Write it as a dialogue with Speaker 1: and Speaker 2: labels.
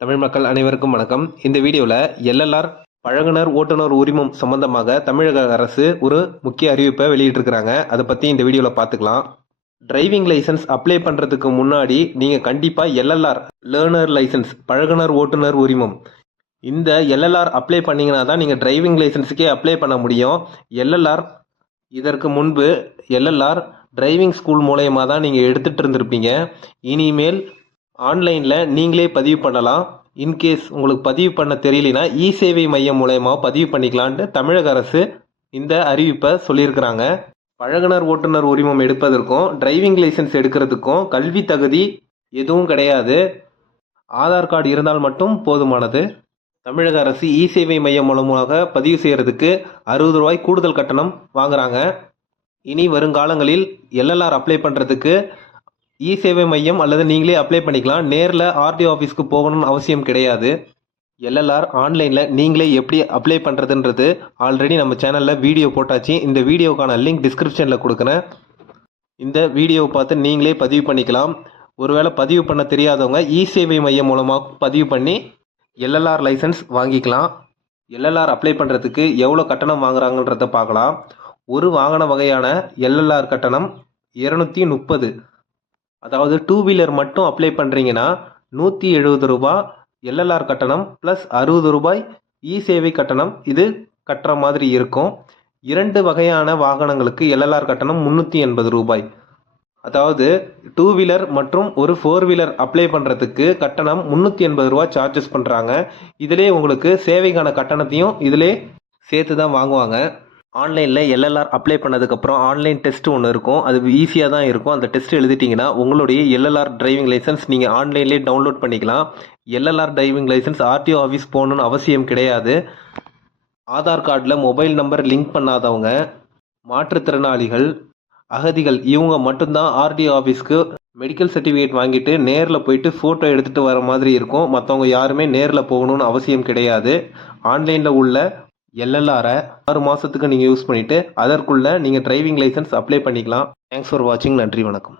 Speaker 1: தமிழ் மக்கள் அனைவருக்கும் வணக்கம். இந்த வீடியோவில் எல்எல்ஆர் பழகுனர் ஓட்டுநர் உரிமம் சம்பந்தமாக தமிழக அரசு ஒரு முக்கிய அறிவிப்பை வெளியிட்டிருக்கிறாங்க. அதை பற்றி இந்த வீடியோவில் பார்த்துக்கலாம். டிரைவிங் லைசன்ஸ் அப்ளை பண்ணுறதுக்கு முன்னாடி நீங்கள் கண்டிப்பாக எல்எல்ஆர் லேர்னர் லைசன்ஸ் பழகுனர் ஓட்டுநர் உரிமம். இந்த எல்எல்ஆர் அப்ளை பண்ணிங்கன்னா தான் நீங்கள் டிரைவிங் லைசன்ஸுக்கே அப்ளை பண்ண முடியும். எல்எல்ஆர் இதற்கு முன்பு எல்எல்ஆர் டிரைவிங் ஸ்கூல் மூலயமா தான் நீங்கள் எடுத்துகிட்டு இருந்திருப்பீங்க. இனிமேல் ஆன்லைனில் நீங்களே பதிவு பண்ணலாம். இன்கேஸ் உங்களுக்கு பதிவு பண்ண தெரியலனா இ சேவை மையம் மூலயமா பதிவு பண்ணிக்கலான்ட்டு தமிழக அரசு இந்த அறிவிப்பை சொல்லியிருக்கிறாங்க. பழகுனர் ஓட்டுநர் உரிமம் எடுப்பதற்கும் டிரைவிங் லைசன்ஸ் எடுக்கிறதுக்கும் கல்வி தகுதி எதுவும் கிடையாது. ஆதார் கார்டு இருந்தால் மட்டும் போதுமானது. தமிழக அரசு இ சேவை மையம் மூலமாக பதிவு செய்கிறதுக்கு அறுபது ரூபாய் கூடுதல் கட்டணம் வாங்குகிறாங்க இனி வருங்காலங்களில் எல்எல்ஆர் அப்ளை பண்ணுறதுக்கு இ சேவை மையம் அல்லது நீங்களே அப்ளை பண்ணிக்கலாம். நேரில் ஆர்டி ஆஃபீஸ்க்கு போகணும்னு அவசியம் கிடையாது. எல்எல்ஆர் ஆன்லைனில் நீங்களே எப்படி அப்ளை பண்ணுறதுன்றது ஆல்ரெடி நம்ம சேனலில் வீடியோ போட்டாச்சு. இந்த வீடியோக்கான லிங்க் டிஸ்கிரிப்ஷனில் கொடுக்குறேன். இந்த வீடியோவை பார்த்து நீங்களே பதிவு பண்ணிக்கலாம். ஒருவேளை பதிவு பண்ண தெரியாதவங்க இ சேவை மையம் மூலமாக பதிவு பண்ணி எல்எல்ஆர் லைசன்ஸ் வாங்கிக்கலாம். எல்எல்ஆர் அப்ளை பண்ணுறதுக்கு எவ்வளோ கட்டணம் வாங்குறாங்கன்றத பார்க்கலாம். ஒரு வாகன வகையான எல்எல்ஆர் கட்டணம் இரநூத்தி முப்பது. அதாவது டூ வீலர் மட்டும் அப்ளை பண்ணுறீங்கன்னா நூற்றி எழுபது ரூபா எல்எல்ஆர் கட்டணம் ப்ளஸ் அறுபது ரூபாய் இ சேவை கட்டணம் இது கட்டுற மாதிரி இருக்கும். இரண்டு வகையான வாகனங்களுக்கு எல்எல்ஆர் கட்டணம் முந்நூற்றி எண்பது ரூபாய். அதாவது டூ வீலர் மற்றும் ஒரு ஃபோர் வீலர் அப்ளை பண்ணுறதுக்கு கட்டணம் முந்நூற்றி எண்பது ரூபா சார்ஜஸ் பண்ணுறாங்க இதிலே உங்களுக்கு சேவைக்கான கட்டணத்தையும் இதிலே சேர்த்து தான் வாங்குவாங்க. ஆன்லைனில் எல்எல்ஆர் அப்ளை பண்ணதுக்கப்புறம் ஆன்லைன் டெஸ்ட் ஒன்று இருக்கும். அது ஈஸியாக தான் இருக்கும். அந்த டெஸ்ட் எழுதிட்டிங்கன்னா உங்களுடைய எல்எல்ஆர் டிரைவிங் லைசன்ஸ் நீங்கள் ஆன்லைன்லேயே டவுன்லோட் பண்ணிக்கலாம். LLR driving licence RTO office போகணுன்னு அவசியம் கிடையாது. ஆதார் கார்டில் மொபைல் நம்பர் லிங்க் பண்ணாதவங்க மாற்றுத்திறனாளிகள் அகதிகள் இவங்க மட்டும்தான் ஆர்டிஓ ஆஃபீஸ்க்கு மெடிக்கல் சர்டிஃபிகேட் வாங்கிட்டு நேரில் போயிட்டு ஃபோட்டோ எடுத்துகிட்டு வர மாதிரி இருக்கும். மற்றவங்க யாருமே நேரில் போகணும்னு அவசியம் கிடையாது. ஆன்லைனில் உள்ள எல்எல்ஆரை ஆறு மாதத்துக்கு நீங்கள் யூஸ் பண்ணிவிட்டு அதற்குள்ளே நீங்கள் டிரைவிங் லைசன்ஸ் அப்ளை பண்ணிக்கலாம். தேங்க்ஸ் ஃபார் வாட்சிங் நன்றி வணக்கம்.